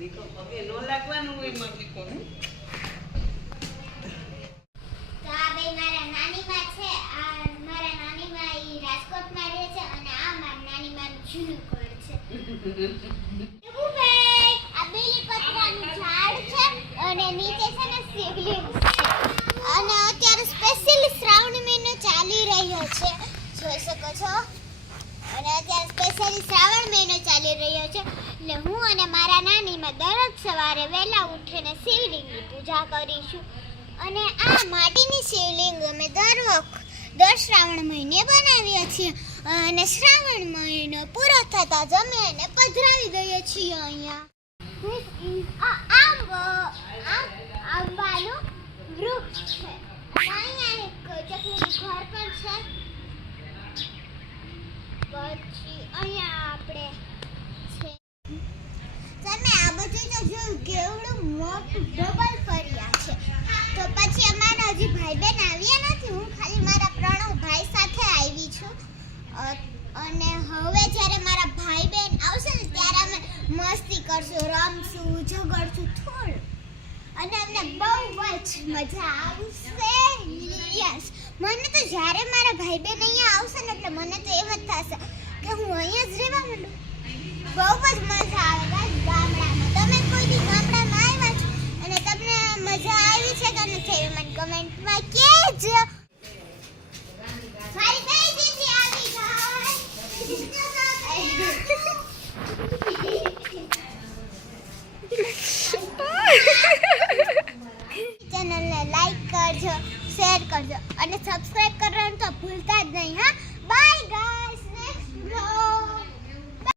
દીકો પગે નો લાગવાનું હોય માં દીકો ને તો આ બે મારા નાનીમાં છે આ મારા નાનીમાં ઈ રાજકોટમાં રહે છે અને આ મારા નાનીમાનું જૂનું ઘર છે ભાઈ આ બેલીપત્રાનું ઝાડ છે અને નીચે છે ને શિવલિંગ છે અને અત્યારે સ્પેશિયલ શ્રાવણ મહિનો ચાલી રહ્યો છે જોઈ શકો છો અને અત્યારે સ્પેશિયલી શ્રાવણ મહિનો ચાલી રહ્યો છે એટલે હું અને મારા નાનીમાં દરરોજ સવારે વહેલા ઉઠીને શિવલિંગની પૂજા કરીશું અને આ માટીની શિવલિંગ અમે દર શ્રાવણ મહિને બનાવીએ છીએ અને શ્રાવણ મહિનો પૂરો થતા જ અમે એને પધરાવી દઈએ છીએ અહીંયા આંબાનું વૃક્ષ છે અહીંયા એક ચકલીનું ઘર પણ છે પછી અહીંયા આપણે છે તમે આ બધું તો જોયું કેવડું મોટું ડબલ ફર્યા છે તો પછી અમારા હજી ભાઈ બહેન આવ્યા નથી હું ખાલી મારા પ્રણવ ભાઈ સાથે આવી છું અને હવે જ્યારે મારા ભાઈ બહેન આવશે ને ત્યારે અમે મસ્તી કરશું રમશું ઝઘડશું થોડું અને અમને બહુ જ મજા આવશે યસ મને તો જ્યારે મારા ભાઈ બહેન અહીંયા આવશે ને એટલે મને તો એમ જ થશે કે હું અહીંયા જ રહેવા માંડું બહુ જ મજા આવે ગાઈસ ગામડામાં તમે કોઈ દી ગામડામાં આવ્યા છો અને તમને મજા આવી છે કે નથી મને કમેન્ટમાં કહેજો મારી કઈ દીદી આવી ચેનલને લાઈક કરજો શેર કરજો અને સબસ્ક્રાઇબ કરવાનું તો ભૂલતા જ નહીં હા